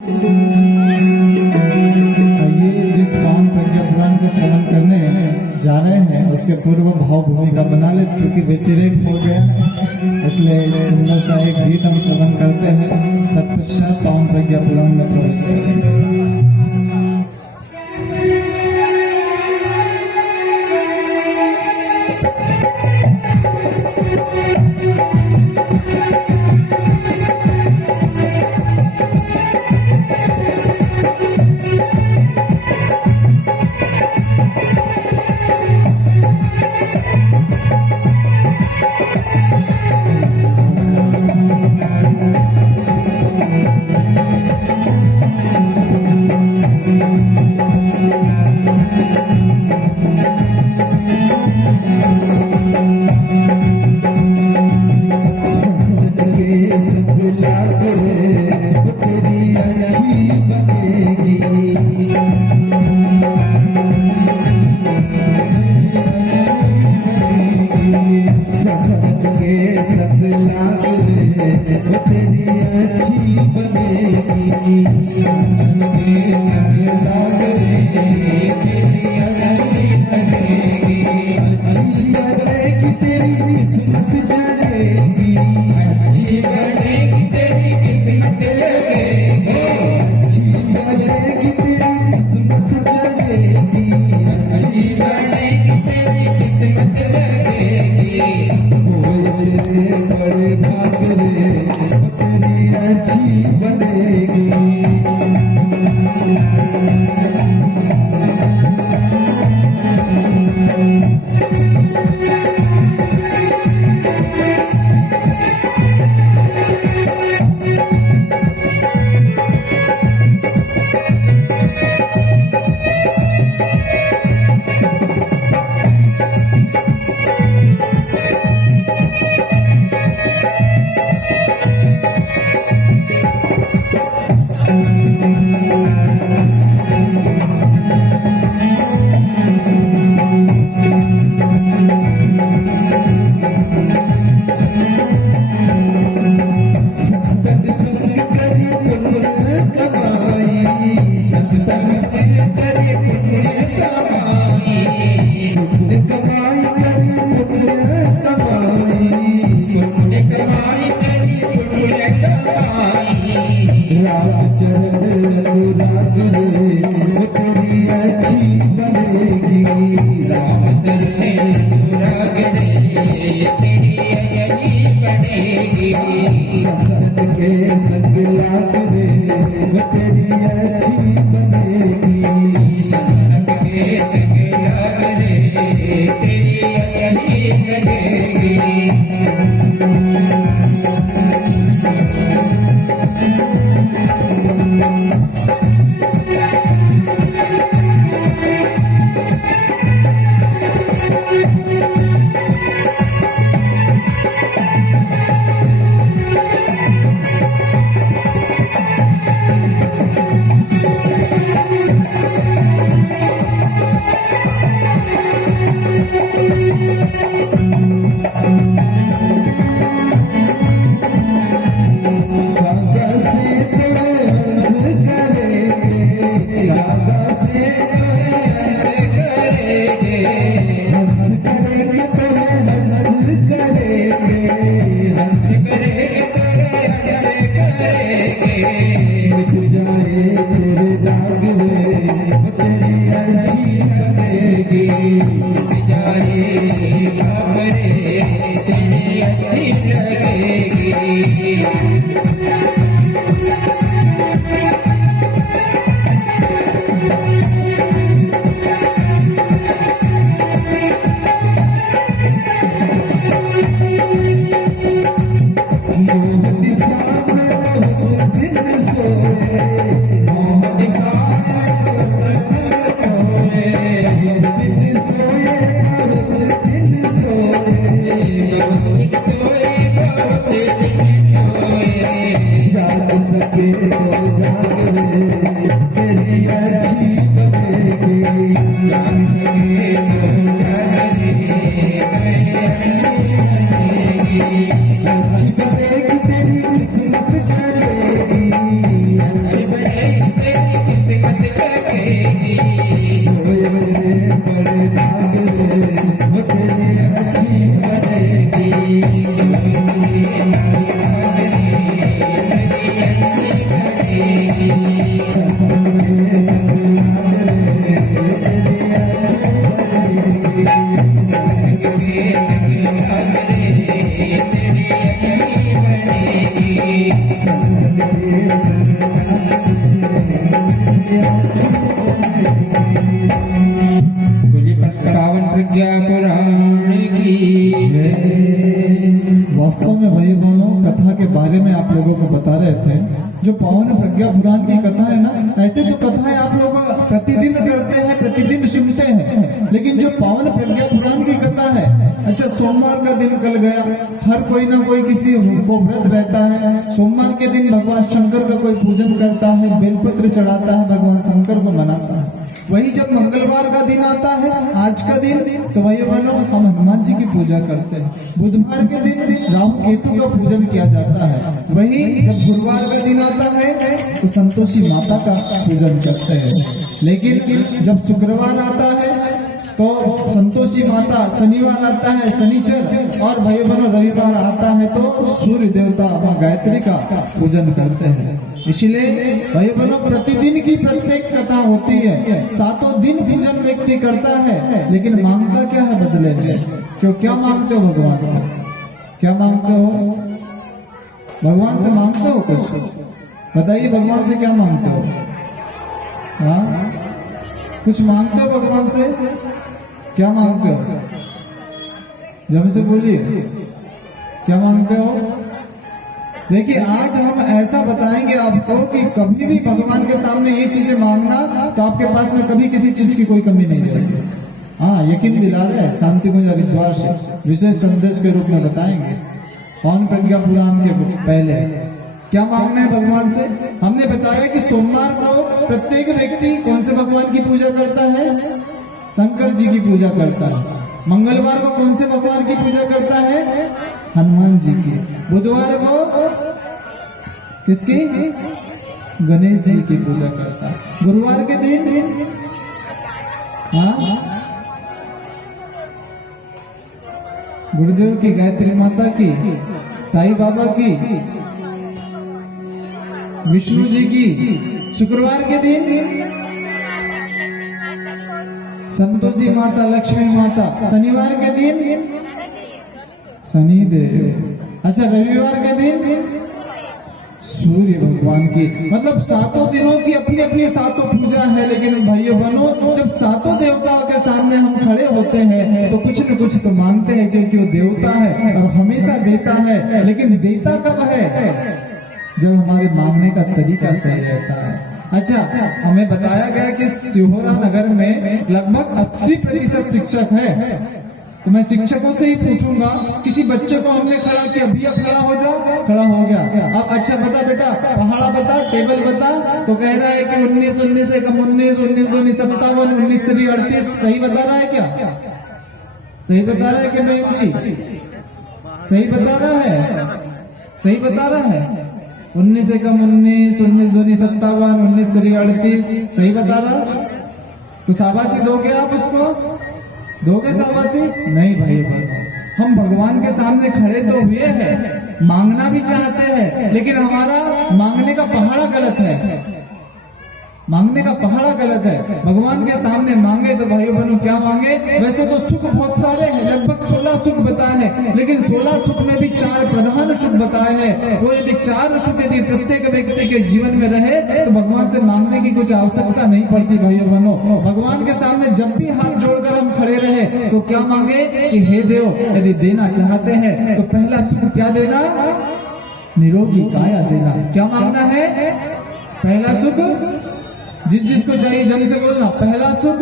ये जिस पावन प्रज्ञा पुराण को श्रवण करने जा रहे हैं उसके पूर्व भाव भूमिका बना ले, क्योंकि व्यतिरेक हो गया, इसलिए सुंदर सा एक गीत हम श्रवण करते हैं, तत्पश्चात पावन प्रज्ञा पुराण में प्रवेश करेंगे। अच्छी बनेगी तेरी किस्मत चलेगी, अच्छी बनेगी प्रज्ञा पुराण की कथा है ना, ऐसे तो कथाएं आप लोग प्रतिदिन करते हैं, प्रतिदिन सुनते हैं, लेकिन जो पावन प्रज्ञा पुराण की कथा है, अच्छा सोमवार का दिन कल गया, हर कोई ना कोई किसी को व्रत रहता है, सोमवार के दिन भगवान शंकर का कोई पूजन करता है, बेलपत्र चढ़ाता है, भगवान शंकर को मनाता है। वही जब मंगलवार का दिन आता है, आज का दिन, तो वही बनो हम हनुमान जी की पूजा करते हैं। बुधवार के दिन राहु केतु का पूजन किया जाता है। वही जब गुरुवार का दिन आता है तो संतोषी माता का पूजन करते हैं। लेकिन जब शुक्रवार आता है तो संतोषी माता, शनिवार आता है शनिचर, और भाई बहनों रविवार आता है तो सूर्य देवता मां गायत्री का पूजन करते हैं। इसलिए भाई बहनों प्रतिदिन की प्रत्येक कथा होती है, सातों दिन पूजन व्यक्ति करता है, लेकिन मांगता क्या है बदले में? क्यों क्या मांगते हो भगवान से? क्या मांगते हो? भगवान से मांगते हो कुछ? बताइए भगवान से क्या मांगते हो? हाँ कुछ मांगते हो भगवान से? क्या मांगते हो? जब से बोलिए क्या मांगते हो? देखिए आज हम ऐसा बताएंगे आपको कि कभी भी भगवान के सामने ये चीजें मांगना तो आपके पास में कभी किसी चीज की कोई कमी नहीं रहेगी। हाँ यकीन दिला रहे हैं, शांति कुंज हरिद्वार से विशेष संदेश के रूप में बताएंगे पावन प्रज्ञा पुराण के पहले क्या मांगना है भगवान से। हमने बताया कि सोमवार को प्रत्येक व्यक्ति कौन से भगवान की पूजा करता है? शंकर जी की पूजा करता है। मंगलवार को कौन से भगवान की पूजा करता है? हनुमान जी की। बुधवार को किसकी? गणेश जी की पूजा करता है। गुरुवार के दिन हाँ गुरुदेव की, गायत्री माता की, साईं बाबा की, विष्णु जी की। शुक्रवार के दिन संतोषी माता, लक्ष्मी माता। शनिवार के दिन शनिदेव। अच्छा रविवार के दिन सूर्य भगवान की। मतलब सातों दिनों की अपनी अपनी सातों पूजा है। लेकिन भाइयों बहनों जब सातों देवताओं के सामने हम खड़े होते हैं तो कुछ न कुछ तो मांगते हैं, क्योंकि वो देवता है और हमेशा देता है। लेकिन देता कब है? जब हमारे मांगने का तरीका सही रहता है। अच्छा हमें बताया गया कि सिहोरा नगर में लगभग 80% शिक्षक है। तो मैं शिक्षकों से ही पूछूंगा, किसी बच्चे को हमने खड़ा किया, भैया खड़ा हो जा, खड़ा हो गया। अब अच्छा बता बेटा, पहाड़ा बता, टेबल बता, तो कह रहा है कि 19 19 एकम 19 19 2 57 19 3 38। सही बता रहा है क्या? सही बता रहा है कि नहीं जी? सही बता रहा है? सही बता रहा है? 19 एकम 19 19 2 57 19 3 38। सही बता रहा? तो शाबाशी दोगे आप उसको? दोगे शाबाशी? नहीं भाई हम भगवान के सामने खड़े तो हुए हैं, मांगना भी चाहते हैं, लेकिन हमारा मांगने का पहाड़ा गलत है। मांगने का पहाड़ा गलत है। भगवान के सामने मांगे तो भाइयों बहनों क्या मांगे? वैसे तो सुख बहुत सारे हैं, लगभग 16 सुख बताए हैं, लेकिन 16 सुख में भी 4 प्रधान सुख बताए हैं। वो यदि 4 सुख यदि प्रत्येक व्यक्ति के जीवन में रहे तो भगवान से मांगने की कुछ आवश्यकता नहीं पड़ती। भाइयों बहनों भगवान के सामने जब भी हाथ जोड़कर हम खड़े रहे तो क्या मांगे कि हे देव, यदि देना चाहते हैं तो पहला सुख क्या देना? निरोगी काया देना। क्या मांगना है? पहला सुख जिसको चाहिए जम से बोलना, पहला सुख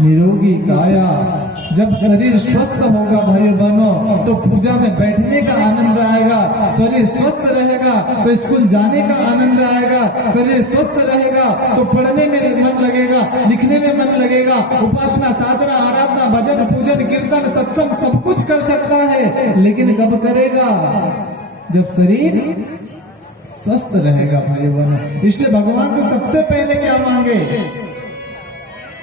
निरोगी काया। जब शरीर स्वस्थ होगा भाइयों बहनों तो पूजा में बैठने का आनंद आएगा। शरीर स्वस्थ रहेगा तो स्कूल जाने का आनंद आएगा। शरीर स्वस्थ रहेगा तो पढ़ने में मन लगेगा, लिखने में मन लगेगा। उपासना, साधना, आराधना, भजन, पूजन, कीर्तन, सत्संग सब कुछ कर सकता है, लेकिन कब करेगा? जब शरीर स्वस्थ रहेगा भाइयों बहनों। इसलिए भगवान से सबसे पहले क्या मांगे?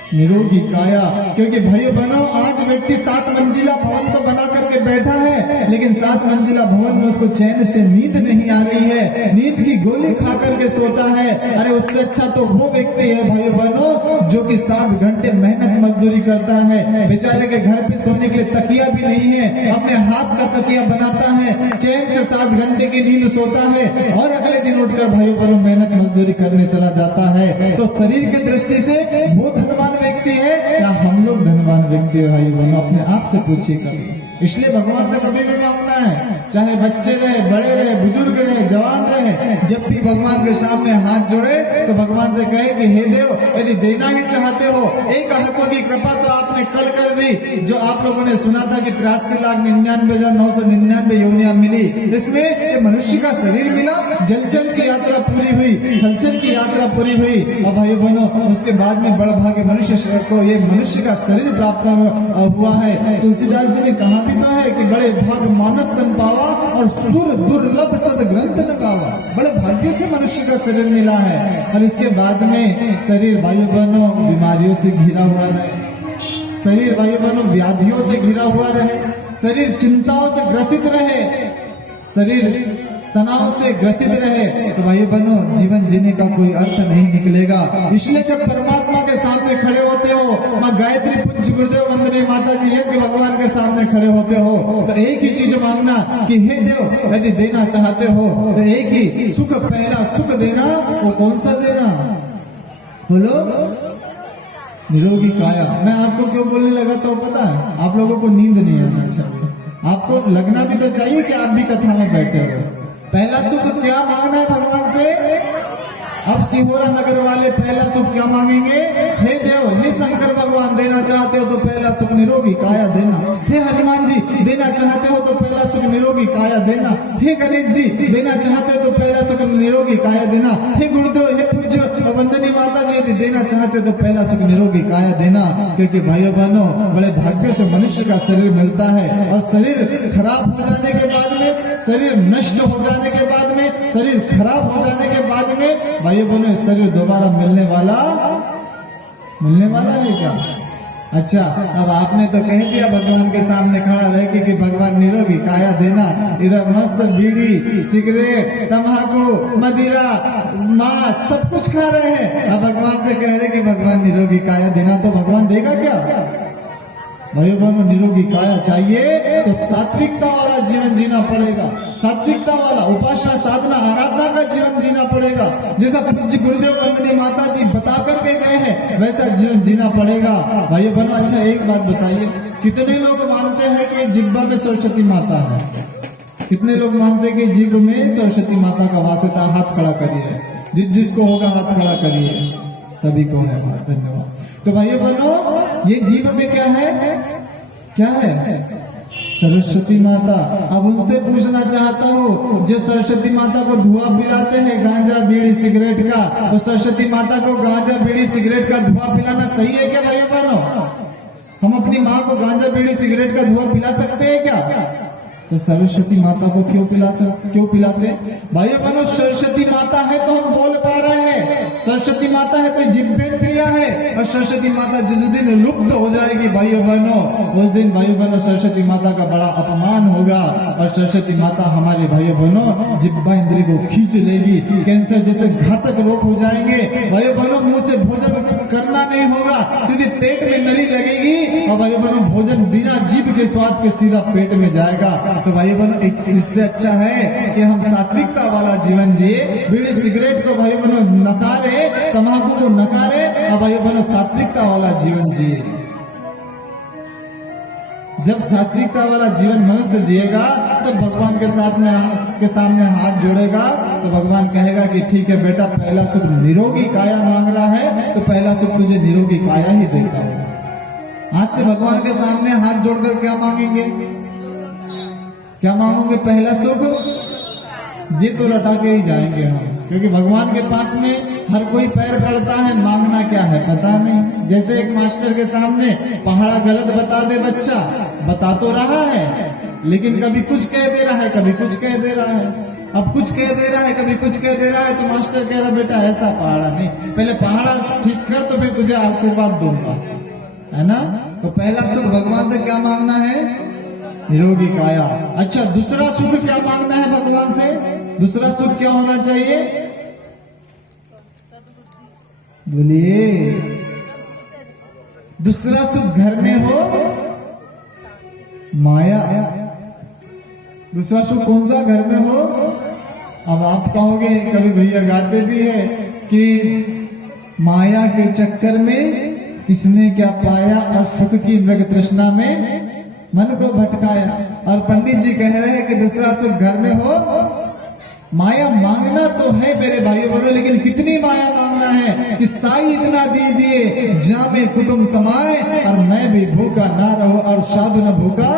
निरोगी काया। क्योंकि भाइयों बहनों आज व्यक्ति 7 मंजिला भवन तो बना करके बैठा है, लेकिन 7 मंजिला भवन में उसको चैन से नींद नहीं आ रही है, नींद की गोली खा करके सोता है। अरे उससे अच्छा तो वो व्यक्ति है भाइयों बहनों जो कि 7 घंटे मेहनत मजदूरी करता है, बेचारे के घर पे सोने के लिए तकिया भी नहीं है, अपने हाथ का तकिया बनाता है, चैन से 7 घंटे की नींद सोता है और अगले दिन उठकर भाइयों बहनों मेहनत मजदूरी करने चला जाता है। तो शरीर की दृष्टि से वो धनवान व्यक्ति है या हम लोग धनवान व्यक्ति है? भाई बहनों अपने आप से पूछिए कभी। इसलिए भगवान से कभी भी मांगना है, चाहे बच्चे रहे, बड़े रहे, बुजुर्ग रहे, जवान रहे, जब भी भगवान के सामने हाथ जोड़े तो भगवान से कहे कि हे देव, यदि देना ही चाहते हो, एक हाथों की कृपा तो आपने कल कर दी, जो आप लोगों ने सुना था कि 83,99,999 योनियां मिली, इसमें ये मनुष्य का शरीर मिला, जलचर की यात्रा पूरी हुई, थलचर की यात्रा पूरी हुई, और भाई बहनों उसके बाद में बड़ भाग्य मनुष्य को ये मनुष्य का शरीर प्राप्त हुआ है। तुलसीदास जी ने कहा भी तो है कि बड़े भाग मानस तन पावा और सुर दुर्लभ सद ग्रंथ न गावा, बड़े भाग्यों से मनुष्य का शरीर मिला है। और इसके बाद में शरीर भाई बहनों बीमारियों से घिरा हुआ रहे, शरीर भाई बहनों व्याधियों से घिरा हुआ रहे, शरीर चिंताओं से ग्रसित रहे, शरीर तनाव से ग्रसित रहे, तो भाई बहनों जीवन जीने का कोई अर्थ नहीं निकलेगा। इसलिए जब परमात्मा के सामने खड़े होते हो, माँ गायत्री, पूज्य गुरुदेव, वंदनीय माता जी, यज्ञ भगवान के सामने खड़े होते हो, तो एक ही चीज मांगना कि हे देव, यदि देना चाहते हो तो एक ही सुख, पहला सुख देना, वो कौन सा देना? बोलो, निरोगी काया। मैं आपको क्यों बोलने लगा तो पता है, आप लोगों को नींद नहीं है, अच्छा आपको लगना भी तो चाहिए कि आप भी कथा में बैठे हो। पहला सुख क्या मांगना है भगवान से? अब सिहोरा नगर वाले पहला सुख क्या मांगेंगे? हे देव, हे शंकर भगवान, देना चाहते हो तो पहला सुख निरोगी काया देना। हे हनुमान जी, देना चाहते हो तो पहला सुख निरोगी काया देना। हे गणेश जी, देना चाहते हो तो पहला सुख निरोगी काया देना। हे गुरुदेव, हे पूज्य वंदनीय माता जी, यदि देना चाहते हो तो पहला सुख निरोगी काया देना। क्योंकि भाइयों बहनों, बड़े भाग्य से मनुष्य का शरीर मिलता है, और शरीर खराब हो जाने के बाद में, शरीर नष्ट हो जाने के बाद में, शरीर खराब हो जाने के बाद में भाइयों बहनों शरीर दोबारा मिलने वाला है क्या? अच्छा, अब आपने तो कह दिया भगवान के सामने खड़ा रह के कि भगवान निरोगी काया देना, इधर मस्त बीड़ी, सिगरेट, तंबाकू, मदिरा, मांस सब कुछ खा रहे हैं, अब भगवान से कह रहे कि भगवान निरोगी काया देना, तो भगवान देगा क्या? भाई बहनों, निरोगी काया चाहिए तो सात्विकता वाला जीवन जीना पड़ेगा, सात्विकता वाला उपासना, साधना, आराधना का जीवन जीना पड़ेगा। जैसा पूज्य गुरुदेव वंदनीय माता जी बता करके गए हैं, वैसा जीवन जीना पड़ेगा। भाई बहनों, अच्छा एक बात बताइए, कितने लोग मानते हैं कि जिह्वा में सरस्वती माता है? कितने लोग मानते हैं कि जिह्व में सरस्वती माता का वास होता? हाथ खड़ा करिए, जिसको होगा हाथ खड़ा करिए, सभी को है, धन्यवाद। तो भाइयों बहनों, ये जीव में क्या है? क्या है? सरस्वती माता। अब उनसे पूछना चाहता हूँ, जो सरस्वती माता को धुआं पिलाते हैं गांजा, बीड़ी, सिगरेट का, तो सरस्वती माता को गांजा, बीड़ी, सिगरेट का धुआं पिलाना सही है क्या भाइयों बहनों? हम अपनी माँ को गांजा, बीड़ी, सिगरेट का धुआं पिला सकते हैं क्या? तो सरस्वती माता को क्यों पिलाते? भाइयों बहनों, सरस्वती माता है तो हम बोल पा रहे हैं, सरस्वती माता है तो जिह्वेंद्रिय है, और सरस्वती माता जिस दिन लुप्त हो जाएगी भाइयों बहनों, उस दिन भाइयों बहनों सरस्वती माता का बड़ा अपमान होगा, और सरस्वती माता हमारे भाइयों बहनों जिह्वा इंद्रिय को खींच लेगी, कैंसर जैसे घातक रोग हो जाएंगे भाइयों बहनों, मुंह से भोजन करना नहीं होगा, सीधे पेट में नली लगेगी, और भाइयों बहनों भोजन बिना जीभ के स्वाद के सीधा पेट में जाएगा। तो भाई बहनों, इससे अच्छा है कि हम सात्विकता वाला जीवन जिए, बीड़ी सिगरेट को भाई बहनों नकारे, तंबाकू को नकारे, और भाई बहनों सात्विकता वाला जीवन जिए। जब सात्विकता वाला जीवन मनुष्य जिएगा, तो भगवान के सामने हाथ जोड़ेगा, तो भगवान कहेगा कि ठीक है बेटा, पहला सुख निरोगी काया मांग रहा है, तो पहला सुख तुझे निरोगी काया ही देता हूं। आज से भगवान के सामने हाथ जोड़कर क्या मांगेंगे? क्या मांगोगे? पहला सुख जी तो लौटा के ही जाएंगे हम, क्योंकि भगवान के पास में हर कोई पैर पड़ता है, मांगना क्या है पता नहीं। जैसे एक मास्टर के सामने पहाड़ा गलत बता दे बच्चा, बता तो रहा है लेकिन कभी कुछ कह दे रहा है, कभी कुछ कह दे रहा है, अब कुछ कह दे रहा है, कभी कुछ कह दे रहा है, तो मास्टर कह रहा बेटा ऐसा पहाड़ा नहीं, पहले पहाड़ा ठीक कर तो फिर तुझे आशीर्वाद दूंगा, है ना। तो पहला सुख भगवान से क्या मांगना है? निरोगी काया। अच्छा, दूसरा सुख क्या मांगना है भगवान से? दूसरा सुख क्या होना चाहिए? बोलिए। दूसरा सुख घर में हो माया। दूसरा सुख कौन सा? घर में हो। अब आप कहोगे, कभी भैया गाते भी है कि माया के चक्कर में किसने क्या पाया, और सुख की मृग तृष्णा में मन को भटकाया। और पंडित जी कह रहे हैं कि दूसरा सुख घर में हो, माया मांगना तो है मेरे भाइयों बहनों, लेकिन कितनी माया मांगना है कि साई इतना दीजिए जामे कुटुंब समाए और मैं भी भूखा ना रहूं और साधु न भूखा।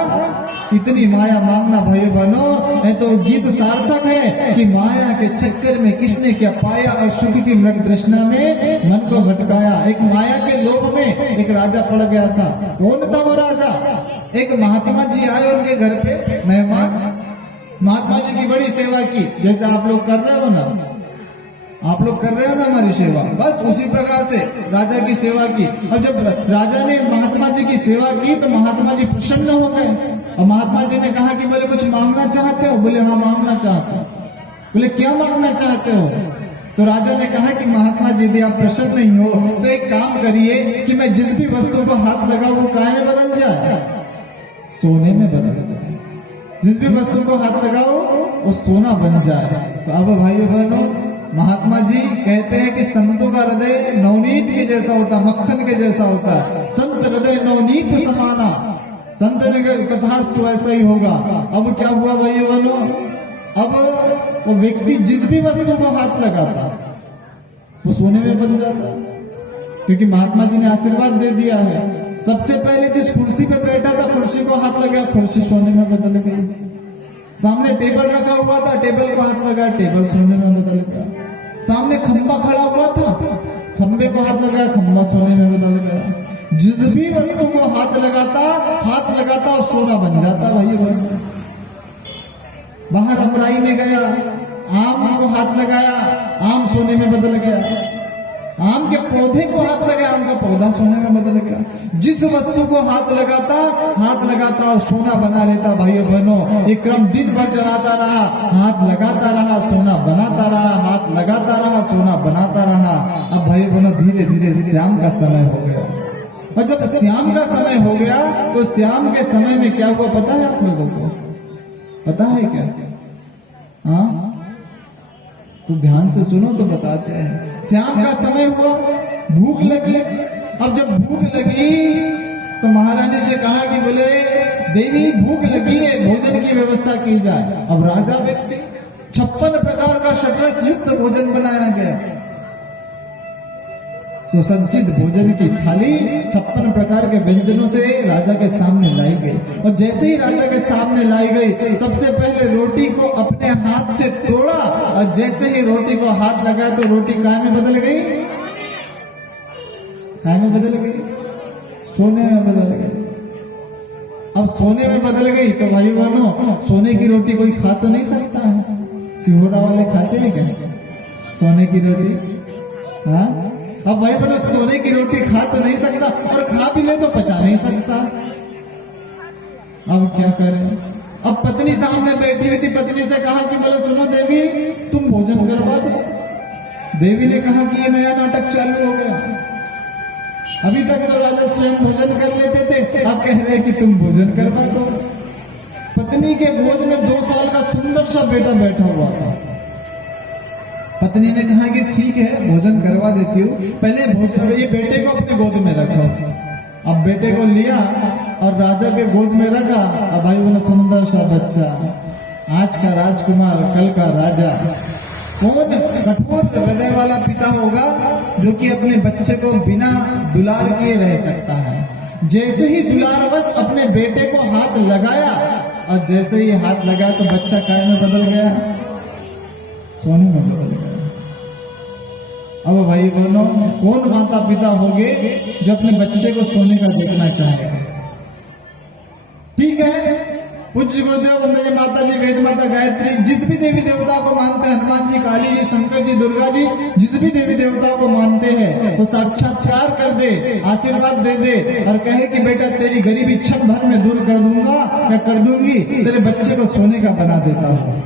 इतनी माया मांगना भाइयों बहनों, नहीं तो गीत सार्थक है कि माया के चक्कर में किसने क्या पाया और सुख की मृग तृष्णा में मन को भटकाया। एक माया के लोभ में एक राजा पड़ गया था। कौन था वो राजा? एक महात्मा जी आए उनके घर पे मेहमान, महात्मा जी की बड़ी सेवा की, जैसे आप लोग कर रहे हो ना, आप लोग कर रहे हो ना हमारी सेवा, बस उसी प्रकार से राजा की सेवा की। और जब राजा ने महात्मा जी की सेवा की तो महात्मा जी प्रसन्न हो गए और महात्मा जी ने कहा कि बोले कुछ मांगना चाहते हो? बोले हाँ मांगना चाहते हो। बोले क्या मांगना चाहते हो? तो राजा ने कहा कि महात्मा जी यदि आप प्रसन्न नहीं हो तो एक काम करिए कि मैं जिस भी वस्तु को हाथ लगाऊं वो काय में बदल जाए? सोने में बदल जाए। जिस भी वस्तु को हाथ लगाओ वो सोना बन जाए। तो अब भाइयों बहनों, महात्मा जी कहते हैं कि संतों का हृदय नवनीत के जैसा होता है, मक्खन के जैसा होता है। संत हृदय नवनीत समाना, संत ने कथा तो ऐसा ही होगा। अब क्या हुआ भाइयों बहनों? अब वो व्यक्ति जिस भी वस्तु को हाथ लगाता वो सोने में बन जाता, क्योंकि महात्मा जी ने आशीर्वाद दे दिया है। सबसे पहले जिस कुर्सी पे बैठा था कुर्सी को हाथ लगाया, कुर्सी सोने में बदल गई। सामने टेबल रखा हुआ था, टेबल को हाथ लगाया, टेबल सोने में बदल गया। सामने खंबा खड़ा हुआ था, खंबे को हाथ लगाया, खंबा सोने में बदल गया। जिस भी वस्तु को हाथ लगाता और सोना बन जाता भाई। बाहर अमराई में गया, आम को हाथ लगाया, आम सोने में बदल गया। आम के पौधे को हाथ लगाया, आम का पौधा सोने में बदल गया। जिस वस्तु को हाथ लगाता और सोना बना लेता भाइयों बहनों। एक क्रम दिन भर चलाता रहा, हाथ लगाता रहा, सोना बनाता रहा, हाथ लगाता रहा, सोना बनाता रहा। अब भाइयों बहनों धीरे धीरे श्याम का समय हो गया। और जब श्याम का समय हो गया तो श्याम के समय में क्या हुआ पता है आप लोगों को? पता है क्या? हाँ तो ध्यान से सुनो तो बताते हैं। श्याम का समय हुआ, भूख लगी। अब जब भूख लगी तो महारानी से कहा कि बोले देवी भूख लगी है, भोजन की व्यवस्था की जाए। अब राजा व्यक्ति 56 प्रकार का षड्रस युक्त भोजन बनाया गया। सुसज्जित भोजन की थाली 56 प्रकार के व्यंजनों से राजा के सामने लाई गई। और जैसे ही राजा के सामने लाई गई, सबसे पहले रोटी को अपने हाथ से तोड़ा और जैसे ही रोटी को हाथ लगाया तो रोटी काय में बदल गई? काय में बदल गई? सोने में बदल गई। अब सोने में बदल गई तो भाई बहनों, सोने की रोटी कोई खा तो नहीं सकता है। सिहोरा वाले खाते हैं क्या सोने की रोटी? हाँ, अब भाई बहनों सोने की रोटी खा तो नहीं सकता और खा भी ले तो पचा नहीं सकता। अब क्या करें? अब पत्नी सामने बैठी हुई थी, पत्नी से कहा कि बोले सुनो देवी तुम भोजन करवा दो। देवी ने कहा कि ये नया नाटक चालू हो गया। अभी तक तो राजा स्वयं भोजन कर लेते थे, अब कह रहे कि तुम भोजन करवा दो। पत्नी के गोद में 2 साल का सुंदर सा बेटा बैठा हुआ था। पत्नी ने कहा कि ठीक है भोजन करवा देती हूँ, पहले भोजन ये बेटे को अपने गोद में रखो। अब बेटे को लिया और राजा के गोद में रखा। अब भाई बोला सुंदर सा बच्चा, आज का राजकुमार कल का राजा। कौन कठोर हृदय वाला पिता होगा जो कि अपने बच्चे को बिना दुलार किए रह सकता है? जैसे ही दुलारवश अपने बेटे को हाथ लगाया और जैसे ही हाथ लगाया तो बच्चा काय में बदल गया? सोने में बदल गया। अब भाई बहनों, कौन माता पिता होंगे जो अपने बच्चे को सोने का देखना चाहेगा? ठीक है, पूज्य गुरुदेव वंदनीय माता जी, वेद माता, गायत्री, जिस भी देवी देवता को मानते हैं, हनुमान जी, काली जी, शंकर जी, दुर्गा जी, जिस भी देवी देवता को मानते हैं वो साक्षात्कार कर दे, आशीर्वाद दे दे और कहे कि बेटा तेरी गरीबी क्षण भर में दूर कर दूंगा या कर दूंगी, तेरे बच्चे को सोने का बना देता हूं।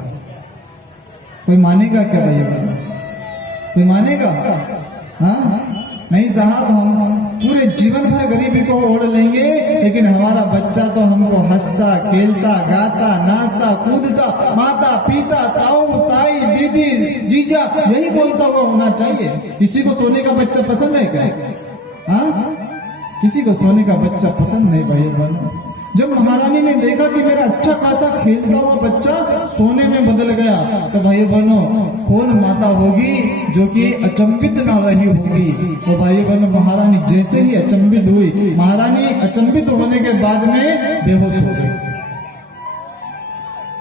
कोई मानेगा क्या भाई? कोई मानेगा? हाँ नहीं साहब, हम पूरे जीवन भर गरीबी को ओढ़ लेंगे, लेकिन हमारा बच्चा तो हमको हंसता, खेलता, गाता, नाचता, कूदता, माता, पिता, ताऊ, ताई, दीदी, जीजा यही बोलता हुआ होना चाहिए। किसी को सोने का बच्चा पसंद है क्या? हाँ, किसी को सोने का बच्चा पसंद नहीं भाई बहनों। जब महारानी ने देखा कि मेरा अच्छा खासा खेलता हुआ बच्चा सोने में बदल गया, तो भाई बहनों कौन माता होगी जो कि अचंभित ना रही होगी। वो भाई बहनों महारानी जैसे ही अचंभित हुई, महारानी अचंभित होने के बाद में बेहोश हो गई।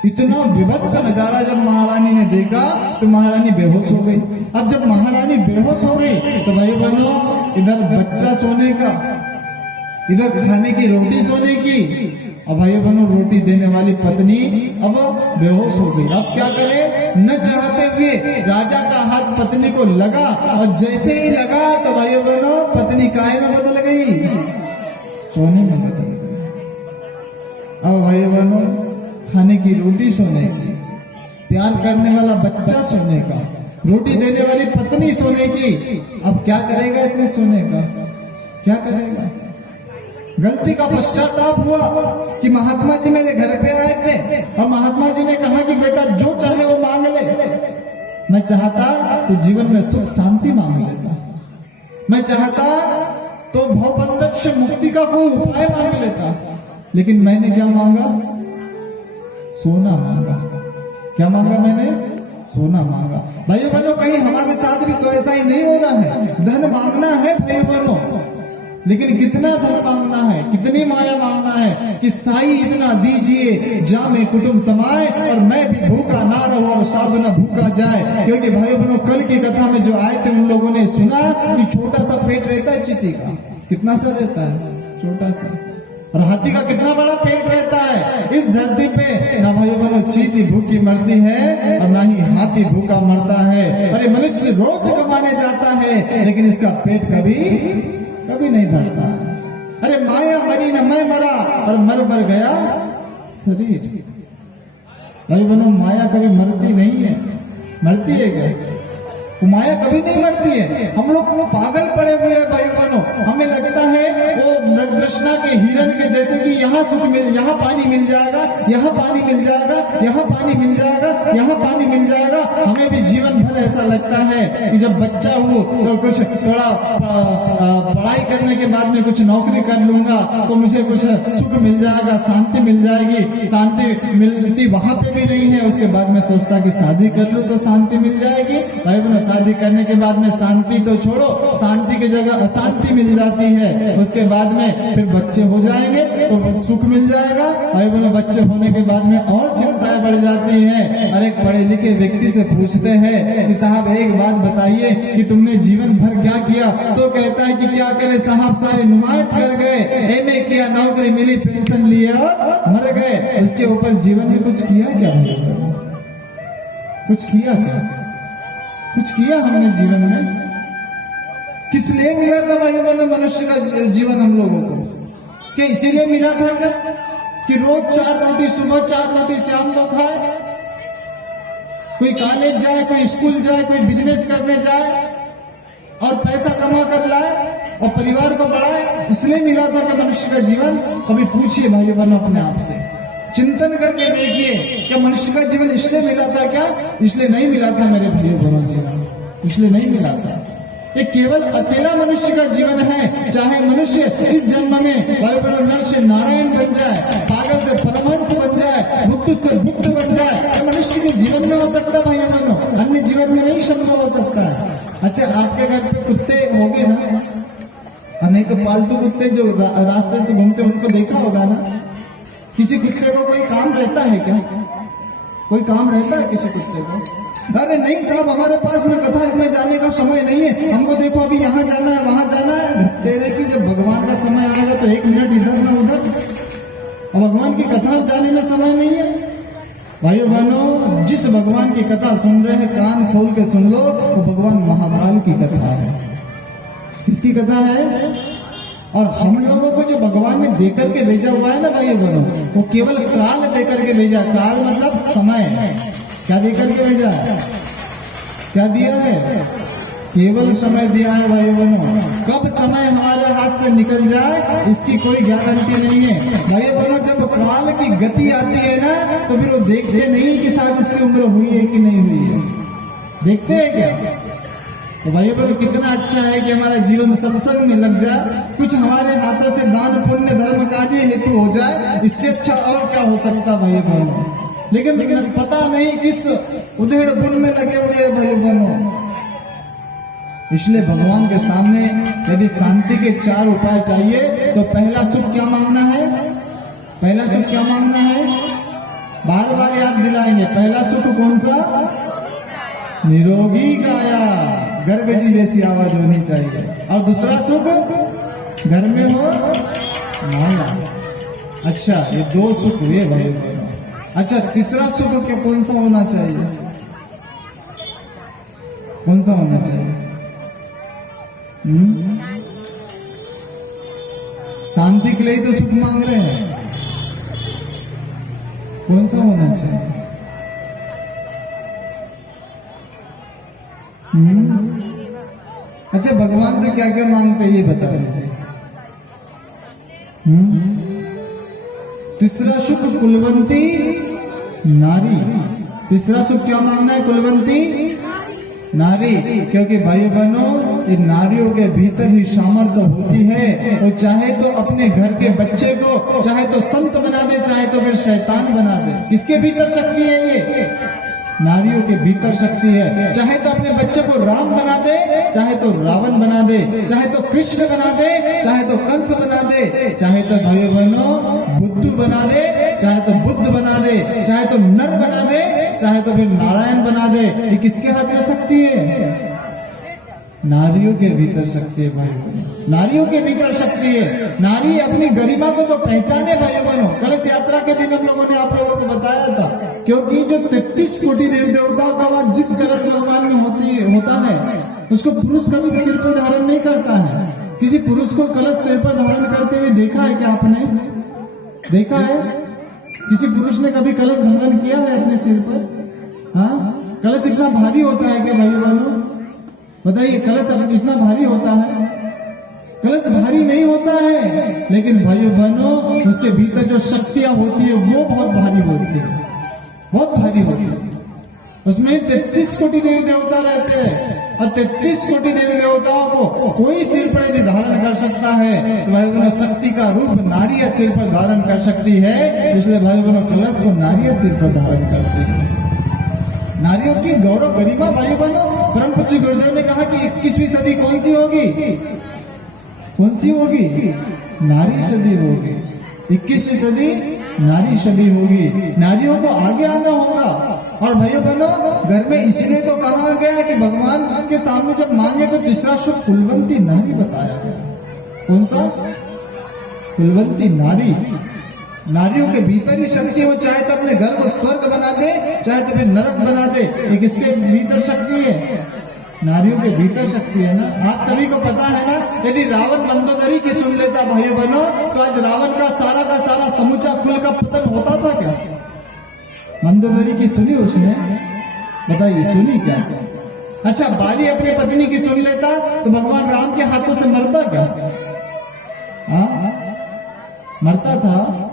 इतना विभत्स नजारा जब महारानी ने देखा तो महारानी बेहोश हो गई। अब जब महारानी बेहोश हो गई तो भाई बहनों इधर बच्चा सोने का, इधर खाने की रोटी सोने की, अब भाई बहनों रोटी देने वाली पत्नी अब बेहोश हो गई। अब क्या करे, न चाहते हुए राजा का हाथ पत्नी को लगा और जैसे ही लगा तो भाई बहनों पत्नी काय में बदल गई, सोने में बदल गई। अब भाई बहनों खाने की रोटी सोने की, प्यार करने वाला बच्चा सोने का, रोटी देने वाली पत्नी सोने की, अब क्या करेगा इतने सोने का, क्या करेगा। गलती का पश्चाताप हुआ कि महात्मा जी मेरे घर पे आए थे और महात्मा जी ने कहा कि बेटा जो चाहे वो मांग ले। मैं चाहता तो जीवन में सुख शांति मांग लेता, मैं चाहता तो भवबंधन से मुक्ति का कोई उपाय मांग लेता, लेकिन मैंने क्या मांगा, सोना मांगा। क्या मांगा मैंने, सोना मांगा। भाइयों बहनों कहीं हमारे साथ भी तो ऐसा ही नहीं हो रहा है। धन मांगना है भाइयों बहनों, लेकिन कितना धन मांगना है, कितनी माया मांगना है कि साई इतना दीजिए जामे कुटुंब समाए और मैं भी भूखा ना रहूं और साधु ना भूखा जाए। क्योंकि भाइयों बहनों कल की कथा में जो आए थे उन लोगों ने सुना कि छोटा सा पेट रहता है चींटी का, कितना सा रहता है, छोटा सा, और हाथी का कितना बड़ा पेट रहता है। इस धरती पे ना भाइयों बहनों चींटी भूखी मरती है और ना ही हाथी भूखा मरता है। अरे मनुष्य रोज कमाने जाता है लेकिन इसका पेट कभी नहीं भरता। अरे माया मरी न मैं मरा और मर गया शरीर। भाई बहनों माया कभी मरती नहीं है, मरती है क्या, माया कभी नहीं मरती है। हम लोग पागल पड़े हुए हैं भाई बहनों, हमें लगता है वो मृगतृष्णा के हिरण के जैसे कि यहाँ सुख मिल, यहाँ पानी मिल जाएगा, यहाँ पानी मिल जाएगा, यहाँ पानी मिल जाएगा, यहाँ पानी मिल जाएगा। हमें भी जीवन भर ऐसा लगता है कि जब बच्चा हूँ तो कुछ थोड़ा पढ़ाई करने के बाद में कुछ नौकरी कर लूंगा तो मुझे कुछ सुख मिल जाएगा, शांति मिल जाएगी। शांति मिलती वहां पे भी नहीं है। उसके बाद में सोचता कि शादी कर लूं तो शांति मिल जाएगी। भाई बहनों शादी करने के बाद में शांति तो छोड़ो, शांति की जगह अशांति मिल जाती है। उसके बाद में फिर बच्चे हो जाएंगे तो सुख मिल जाएगा। भाई बहनों बच्चे होने के बाद में और चिंताएं बढ़ जाती हैं। और एक पढ़े लिखे व्यक्ति से पूछते हैं कि साहब एक बात बताइए कि तुमने जीवन भर क्या किया, तो कहता है कि क्या करे साहब, सारे नुमाइश कर गए, एमए किया, नौकरी मिली, पेंशन लिया, मर गए। उसके ऊपर जीवन में कुछ किया क्या, कुछ किया क्या, कुछ किया हमने जीवन में, किस लिए मिला था भाई बहनों मनुष्य का जीवन हम लोगों को, क्या इसीलिए मिला था क्या कि रोज 4 रोटी सुबह 4 रोटी शाम को खाए, कोई कॉलेज जाए, कोई स्कूल जाए, कोई बिजनेस करने जाए और पैसा कमा कर लाए और परिवार को बढ़ाए, इसलिए मिला था कि मनुष्य का जीवन। कभी पूछिए भाई बहनों अपने आप से, चिंतन करके देखिए कि मनुष्य का जीवन इसलिए मिला था क्या, इसलिए नहीं मिला था मेरे भाई बहनों जीवन, इसलिए नहीं मिला था। ये केवल अकेला मनुष्य का जीवन है। चाहे मनुष्य इस जन्म में भाई बहनों नर से नारायण बन जाए, पागल से परमहंस बन जाए, भुक्त से भुक्त बन जाए, मनुष्य के जीवन में हो सकता है भाई बहनों, अन्य जीवन में नहीं संभव हो सकता है। अच्छा आपके घर पे कुत्ते होंगे ना, नहीं तो पालतू कुत्ते जो रास्ते से घूमते उनको देखा होगा ना। किसी कुत्ते को कोई काम रहता है क्या, कोई काम रहता है किसी कुत्ते को? अरे नहीं साहब हमारे पास में कथा में जाने का समय नहीं है, हमको देखो अभी यहाँ जाना है वहां जाना है। तेरे की जब भगवान का समय आएगा तो 1 मिनट इधर ना उधर, और भगवान की कथा जाने में समय नहीं है। भाइयों बहनों जिस भगवान की कथा सुन रहे हैं कान खोल के सुन लो, वो भगवान महाकाल की कथा है। किसकी कथा है? और हम लोगों को जो भगवान ने देकर के भेजा हुआ है ना भाइयों बहनों, वो केवल काल देकर के भेजा। काल मतलब समय, क्या देकर के भेजा है, क्या दिया है? केवल समय दिया है भाइयों बहनों। कब समय हमारे हाथ से निकल जाए इसकी कोई गारंटी नहीं है। भाइयों बहनों जब काल की गति आती है ना तो फिर वो देखते नहीं कि साहब इसकी उम्र हुई है कि नहीं हुई है, देखते हैं क्या? तो भाई बहनों कितना अच्छा है कि हमारा जीवन सत्संग में लग जाए, कुछ हमारे हाथों से दान पुण्य धर्म कार्य हेतु हो जाए, इससे अच्छा और क्या हो सकता भाई बहनों। लेकिन पता नहीं किस उधेड़ बुन में लगे हुए भाई बहनों। इसलिए भगवान के सामने यदि शांति के 4 उपाय चाहिए तो पहला सुख क्या मांगना है? पहला सुख क्या मांगना है? बार बार याद दिलाएंगे। पहला सुख कौन सा? निरोगी काया, गर्ग जी जैसी आवाज होनी चाहिए। और दूसरा सुख घर में हो माया। अच्छा, ये 2 सुख हुए भाई बहनों। अच्छा, तीसरा सुख क्या कौन सा होना चाहिए? कौन सा होना चाहिए? शांति के लिए तो सुख मांग रहे हैं, कौन सा होना चाहिए? अच्छा, भगवान से क्या क्या मांगते हैं ये बता दीजिए। तीसरा सुख कुलवंती नारी। तीसरा सुख क्या मांगना है? कुलवंती नारी। क्योंकि भाई बहनों, इन नारियों के भीतर ही सामर्थ्य होती है। वो चाहे तो अपने घर के बच्चे को चाहे तो संत बना दे, चाहे तो फिर शैतान बना दे। किसके भीतर शक्ति है ये? नारियों के भीतर शक्ति है। चाहे तो अपने बच्चे को राम बना दे, चाहे तो रावण बना दे, चाहे तो कृष्ण बना दे, चाहे तो कंस बना दे, चाहे तो भाई बहनों बुद्ध बना दे, चाहे तो बुद्ध बना दे, चाहे तो नर बना दे, चाहे तो फिर नारायण बना दे। ये किसके हाथ में शक्ति है? नारियों के भीतर शक्ति है भाई बहनों। नारियों के भीतर शक्ति है। नारी अपनी गरिमा को तो पहचाने भाई बहनों। कलश यात्रा के दिन हम लोगों ने आप लोगों को बताया था, क्योंकि जो 33 कोटि देव देवताओं का वास जिस कलश भगवान में होता है, उसको पुरुष कभी तो सिर पर धारण नहीं करता है। किसी पुरुष को कलश सिर पर धारण करते हुए देखा है क्या आपने? देखा है? किसी पुरुष ने कभी कलश धारण किया है अपने सिर पर? हाँ, कलश इतना भारी होता है क्या भाई बहनों? बताइए, कलश इतना भारी होता है? कलश भारी नहीं होता है, लेकिन भाइयों बहनों उसके भीतर जो शक्तियां होती है वो बहुत भारी होती है, बहुत भारी होती है। उसमें 33 कोटि देवी देवता रहते हैं, और 33 कोटि देवी देवताओं को कोई सिर पर यदि धारण कर सकता है तो भाई बहनों शक्ति का रूप नारियां सिर पर धारण कर सकती है। इसलिए भाई बहनों कलश को नारियां सिर पर धारण करती है। नारियों की गौरव गरिमा भाई बहनों, परम पूज्य गुरुदेव ने कहा कि 21वीं सदी कौन सी होगी? कौन सी होगी? नारी सदी होगी। 21वीं सदी नारी सदी होगी। नारियों को आगे आना होगा। और भाइयों बहनों, घर में इसलिए तो कहा गया कि भगवान जिसके सामने जब मांगे तो तीसरा सुख कुलवंती नारी बताया गया। कौन सा? कुलवंती नारी। नारियों के भीतर ही शक्ति हो, चाहे तो अपने घर को स्वर्ग बना दे, चाहे तो फिर नरक बना दे। ये किसके भीतर शक्ति है? नारियों के भीतर शक्ति है ना। आप सभी को पता है ना, यदि रावण मंदोदरी की सुन लेता भाइयों बहनों, तो आज रावण का सारा समूचा कुल का पतन होता था क्या? मंदोदरी की सुनी उसने? बताइए, सुनी क्या? अच्छा, बाली अपने पत्नी की सुन लेता तो भगवान राम के हाथों से मरता क्या? हाँ, मरता था?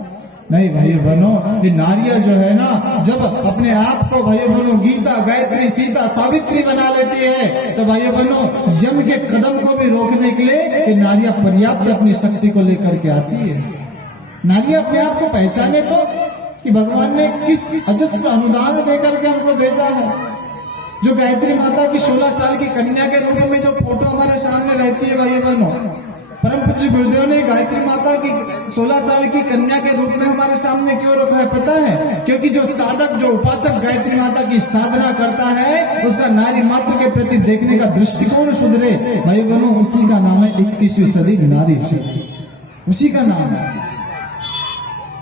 नहीं भाई बहनों, ये नारियां जो है ना, जब अपने आप को भाई बहनों गीता, गायत्री, सीता, सावित्री बना लेती है तो भाई बहनों यम के कदम को भी रोकने के लिए ये नारियां पर्याप्त अपनी शक्ति को लेकर के आती है। नारियां अपने आप को पहचाने तो कि भगवान ने किस अजस्त्र अनुदान देकर के हमको भेजा है। जो गायत्री माता की 16 साल की कन्या के रूप में जो फोटो हमारे सामने रहती है भाई बहनों, परम पूज्य गुरुदेव ने गायत्री माता की 16 साल की कन्या के रूप में हमारे सामने क्यों रखा है पता है? क्योंकि जो साधक, जो उपासक गायत्री माता की साधना करता है, उसका नारी मात्र के प्रति देखने का दृष्टिकोण सुधरे भाई बहनों, उसी का नाम है 21वीं सदी नारी सदी, उसी का नाम है।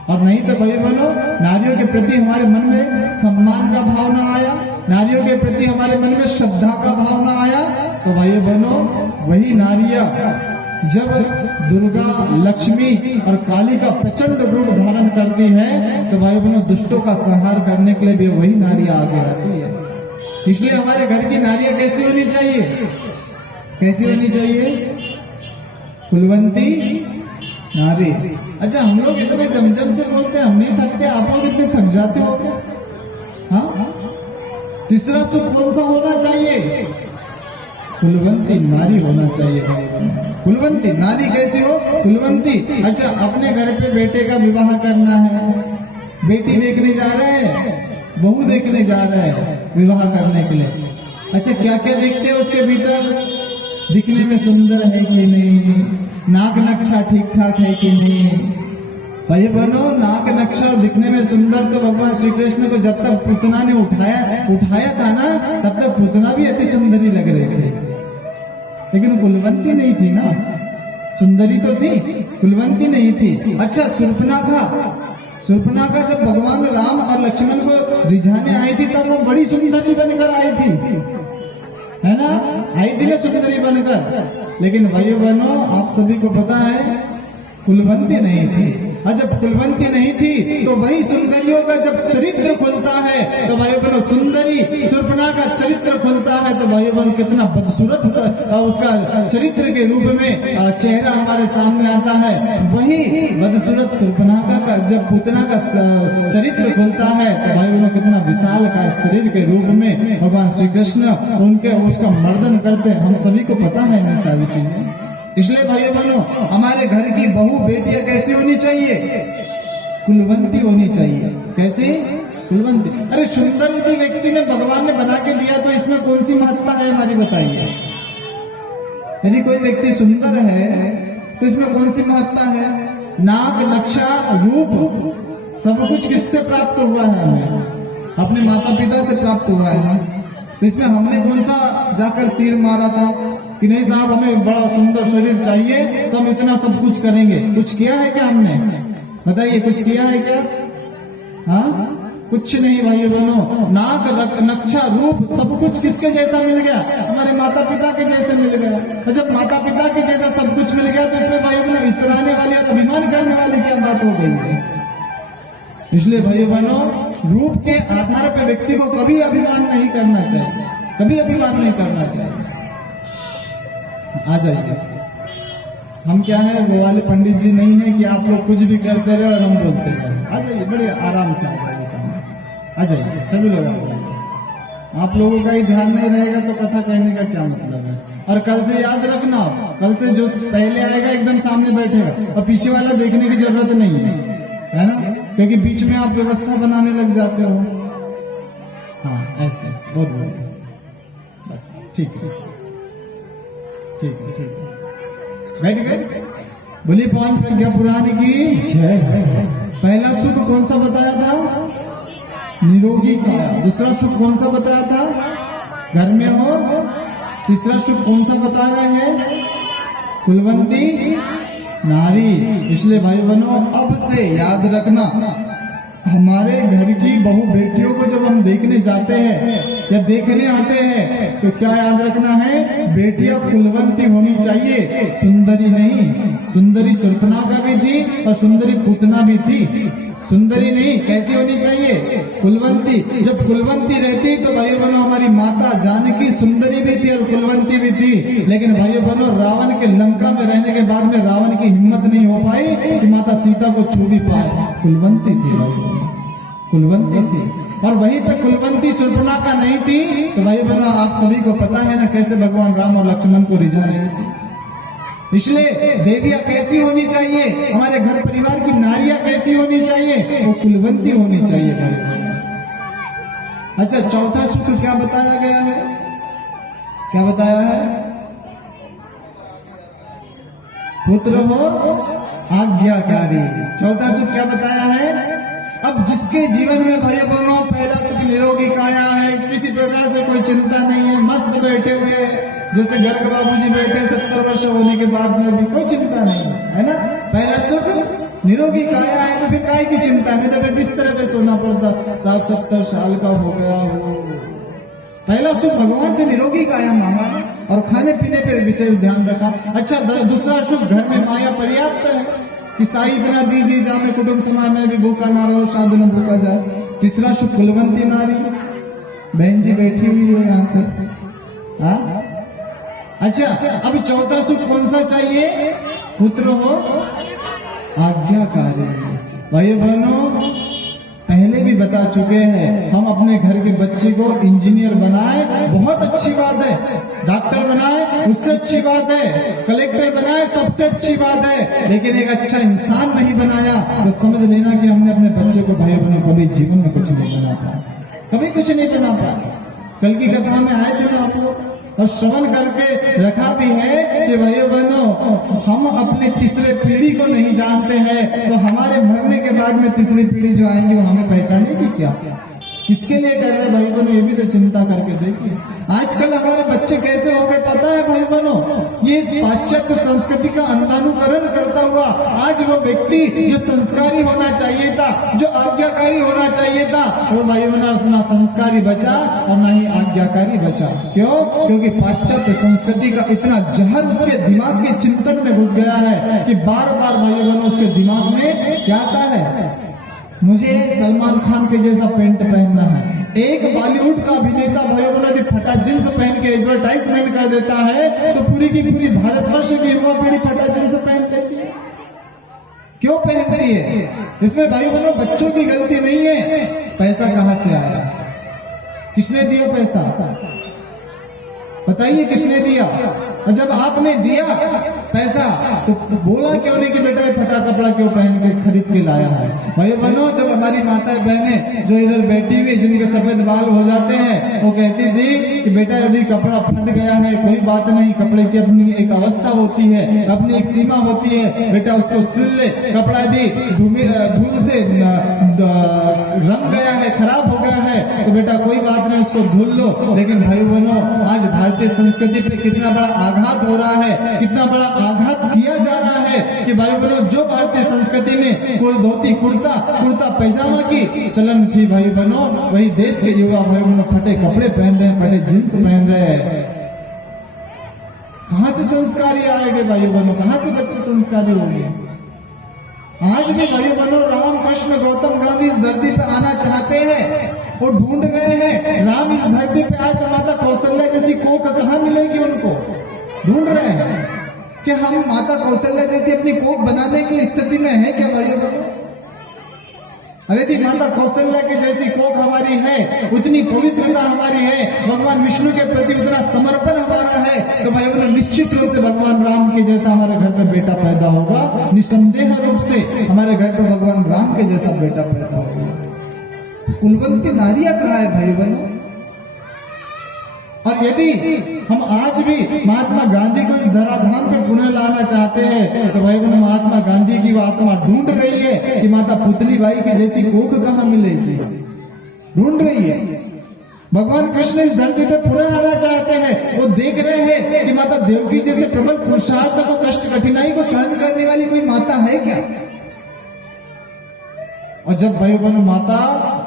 और नहीं तो भाई बहनों, नारियों के प्रति हमारे मन में सम्मान का भाव ना आया, नारियों के प्रति हमारे मन में श्रद्धा का भाव ना आया, तो भाई बहनों वही नारियां जब दुर्गा, लक्ष्मी और काली का प्रचंड रूप धारण करती है तो भाई बहनों दुष्टों का संहार करने के लिए भी वही नारियां आगे आती है। इसलिए हमारे घर की नारियां कैसी होनी चाहिए? कैसी होनी चाहिए? कुलवंती नारी। अच्छा, हम लोग इतने जमजम से बोलते हैं, हम नहीं थकते, आप लोग इतने थक जाते हो क्या? हाँ, तीसरा सुख कौन सा होना चाहिए? कुलवंती नारी होना चाहिए भाई बहनों। कुलवंती नारी कैसी हो? कुलवंती। अच्छा, अपने घर पे बेटे का विवाह करना है, बेटी देखने जा रहे हैं, बहू देखने जा रहे हैं विवाह करने के लिए। अच्छा, क्या क्या देखते हैं उसके भीतर? दिखने में सुंदर है कि नहीं, नाक नक्शा ठीक ठाक है कि नहीं। भाई बहनों, नाक नक्शा और दिखने में सुंदर तो भगवान श्री कृष्ण को जब तक पुतना ने उठाया था ना, तब तक पुतना भी अति सुंदरी लग रहे थे, लेकिन कुलवंती नहीं थी ना। सुंदरी तो थी, कुलवंती नहीं थी। अच्छा, शूर्पणखा जब भगवान राम और लक्ष्मण को रिझाने आई थी तब वो बड़ी सुंदरी बनकर आई थी, है ना, आई थी ना सुंदरी बनकर। लेकिन भाई बहनों, आप सभी को पता है कुलवंती नहीं थी। और जब कुलवंती नहीं थी तो वही सुंदरियों का जब चरित्र खुलता है तो भाई बहनों, सुंदरी शूर्पणखा का चरित्र खुलता है तो भाई बहनों कितना बदसूरत उसका चरित्र के रूप में चेहरा हमारे सामने आता है। वही बदसूरत शूर्पणखा का जब पुतना का चरित्र खुलता है तो भाई बहनों कितना विशाल का शरीर के रूप में भगवान श्री कृष्ण उसका मर्दन करते हैं। हम सभी को पता है ना सारी चीजें। इसलिए भाइयों बहनों, हमारे घर की बहू बेटियां कैसी होनी चाहिए? कुलवंती होनी चाहिए। कैसे? कुलवंती। अरे सुंदर यदि व्यक्ति ने भगवान ने बना के दिया तो इसमें कौन सी महत्ता है हमारी, बताइए। यदि कोई व्यक्ति सुंदर है तो इसमें कौन सी महत्ता है? नाक नक्शा रूप सब कुछ किससे प्राप्त हुआ है? हमें अपने माता पिता से प्राप्त हुआ है ना। तो इसमें हमने कौन सा जाकर तीर मारा था कि नहीं साहब हमें बड़ा सुंदर शरीर चाहिए तो हम इतना सब कुछ करेंगे? कुछ किया है क्या हमने? बताइए, कुछ किया है क्या? हाँ, कुछ नहीं भाइयों बहनों। नाक नक्शा रूप सब कुछ किसके जैसा मिल गया? हमारे माता पिता के जैसे मिल गया। और जब माता पिता के जैसा सब कुछ मिल गया तो इसमें भाइयों बहनों इतराने वाली और अभिमान करने वाली क्या बात हो गई है? इसलिए भाइयों बहनों, रूप के आधार पर व्यक्ति को कभी अभिमान नहीं करना चाहिए, कभी अभिमान नहीं करना चाहिए। आ जाइए, हम क्या है वो वाले पंडित जी नहीं है कि आप लोग कुछ भी करते रहे और हम बोलते रहे। आ जाइए, बड़े आराम से आ जाइए सामने, आ जाइए, सभी लोग आ जाइए। आप लोगों का ही ध्यान नहीं रहेगा तो कथा कहने का क्या मतलब है? और कल से याद रखना, कल से जो पहले आएगा एकदम सामने बैठेगा और पीछे वाला देखने की जरूरत नहीं है ना, क्योंकि बीच में आप व्यवस्था बनाने लग जाते हो। हाँ, ऐसे बहुत बढ़िया, बस ठीक है, ठीक है, ठीक है, बैठ गए। बोलिए पवन प्रज्ञा पुराण की जय। पहला सुख कौन सा बताया था? निरोगी काया। दूसरा सुख कौन सा बताया था? घर में हो। तीसरा सुख कौन सा बता रहे हैं? कुलवंती नारी। इसलिए भाई बहनों, अब से याद रखना, हमारे घर की बहू बेटियों को जब हम देखने जाते हैं या देखने आते हैं तो क्या याद रखना है? बेटियां कुलवंती होनी चाहिए, सुंदरी नहीं। सुंदरी शूर्पणखा भी थी और सुंदरी पुतना भी थी। सुंदरी नहीं, कैसी होनी चाहिए? कुलवंती। जब कुलवंती रहती तो भाइयों बहनों, हमारी माता जानकी सुंदरी भी थी और कुलवंती भी थी। लेकिन भाइयों बहनों, रावण के लंका में रहने के बाद में रावण की हिम्मत नहीं हो पाई कि माता सीता को छू भी पाए। कुलवंती थी भाई, कुलवंती थी। और वहीं पे कुलवंती शूर्पणखा नहीं थी तो भाई बहनों, आप सभी को पता है ना कैसे भगवान राम और लक्ष्मण को रिझा रही थी। इसलिए देवियां कैसी होनी चाहिए? हमारे घर परिवार की नारियां कैसी होनी चाहिए? वो कुलवंती होनी चाहिए भाई। अच्छा, चौथा सुख क्या बताया गया है? क्या बताया है? पुत्र हो आज्ञाकारी। चौथा सुख क्या बताया है? अब जिसके जीवन में भाई बहनों पहला सुख निरोगी काया है, किसी प्रकार से कोई चिंता नहीं है, मस्त बैठे हुए, जैसे गर्ग बाबूजी बैठे 70 वर्ष होने के बाद में भी कोई चिंता नहीं है ना। पहला सुख निरोगी काया है तो फिर काय की चिंता नहीं, तो फिर बिस्तर पे सोना पड़ता, 60-70 साल का हो गया हो। पहला सुख भगवान से निरोगी काया मांगा और खाने पीने पर विशेष ध्यान रखा। अच्छा, दूसरा सुख घर में माया पर्याप्त है कि साई इतना दीजिए जामे कुटुंब समाज में भी भूखा ना रहो, साधु न भूखा जाए। तीसरा सुख कुलवंती नारी। बहन जी बैठी हुई है यहाँ पे। हाँ, अच्छा, अब चौथा सुख कौन सा चाहिए? पुत्र हो आज्ञाकारी। भाई बहनों, पहले भी बता चुके हैं। हम अपने घर के बच्चे को इंजीनियर बनाए, बहुत अच्छी बात है। डॉक्टर बनाए, उससे अच्छी बात है। कलेक्टर बनाए, सबसे अच्छी बात है। लेकिन एक अच्छा इंसान नहीं बनाया तो समझ लेना कि हमने अपने बच्चे को, भाई बहनों, कभी जीवन में कुछ नहीं बना पाया, कभी कुछ नहीं बना पाया। कल की कथा में आए थे ना आप लोग, और श्रवण करके रखा भी है कि भाइयों बहनों, हम अपने तीसरे पीढ़ी को नहीं जानते हैं, तो हमारे मरने के बाद में तीसरी पीढ़ी जो आएंगी वो हमें पहचानेगी क्या? किसके लिए कर रहे भाई बहनों, ये भी तो चिंता करके देखिए। आजकल हमारे बच्चे कैसे हो गए पता है भाई बहनों? ये पाश्चात्य संस्कृति का अंधानुकरण करता हुआ आज वो व्यक्ति जो संस्कारी होना चाहिए था, जो आज्ञाकारी होना चाहिए था, वो भाई बहनों ना संस्कारी बचा और ना ही आज्ञाकारी बचा। क्यों? क्योंकि पाश्चात्य संस्कृति का इतना जहर उसके दिमाग के चिंतन में घुस गया है कि बार बार भाई बहनों उसके दिमाग में क्या आता है, मुझे सलमान खान के जैसा पैंट पहनना है। एक बॉलीवुड का अभिनेता भाइयों बहनों यदि फटा जींस पहन के एडवर्टाइजमेंट कर देता है तो पूरी की पूरी भारतवर्ष की युवा पीढ़ी फटा जींस पहन लेती है। क्यों पहनती है? इसमें भाइयों बहनों बच्चों की गलती नहीं है। पैसा कहां से आया? किसने दिया पैसा? बताइए किसने दिया? और जब आपने दिया पैसा तो बोला क्यों नहीं कि बेटा ये फटा कपड़ा क्यों पहन के खरीद के लाया है? भाई बहनों, जब हमारी माताएं बहनें जो इधर बैठी हुई जिनके सफेद बाल हो जाते हैं वो कहती थी कि बेटा यदि कपड़ा फट गया है कोई बात नहीं, कपड़े की अपनी एक अवस्था होती है, अपनी एक सीमा होती है, बेटा उसको सिल ले। कपड़ा यदि धूल से रंग गया है, खराब हो गया है तो बेटा कोई बात नहीं, उसको धुल लो। लेकिन भाई बहनों, आज भारतीय संस्कृति पे कितना बड़ा आघात हो रहा है, कितना बड़ा आघात किया जा रहा है कि भाई बहनों जो भारतीय संस्कृति में धोती कुर्ता पैजामा की चलन थी भाई बहनों, वही देश के युवा भाई बहनों फटे कपड़े पहन रहे हैं, फटे जींस पहन रहे हैं। कहां से संस्कारी आएंगे भाई बहनों? कहां से बच्चे संस्कारी होंगे? आज भी भाई बहनों राम कृष्ण गौतम गांधी इस धरती पे आना चाहते हैं, वो ढूंढ रहे हैं। राम इस धरती पे आए तो माता कौशल्या जैसी कोख कहां मिलेगी उनको? ढूंढ रहे हैं कि हम माता कौशल्या जैसी अपनी कोख बनाने की स्थिति में है क्या भाइयों बहनों? अरे यदि माता कौशल्या की जैसी कोख हमारी है, उतनी पवित्रता हमारी है, भगवान विष्णु के प्रति उतना समर्पण हमारा है, तो भाई बहनों निश्चित रूप से भगवान राम के जैसा हमारे घर पे बेटा पैदा होगा। निसंदेह रूप से हमारे घर पे भगवान राम के जैसा बेटा पैदा होगा। कुलवंती नारियां कहाँ है भाई बहनों? और यदि हम आज भी महात्मा गांधी को इस धराधाम पे पुनः लाना चाहते हैं तो भाई बहनों महात्मा गांधी की वो आत्मा ढूंढ रही है कि माता पुतली बाई की जैसी कोख कहां मिलेगी, ढूंढ रही है। भगवान कृष्ण इस धरती पे पुनः आना चाहते हैं, वो देख रहे हैं कि माता देवकी जैसे प्रबल पुरुषार्थ को, कष्ट कठिनाई को सहन करने वाली कोई माता है क्या? और जब भाई बहनों माता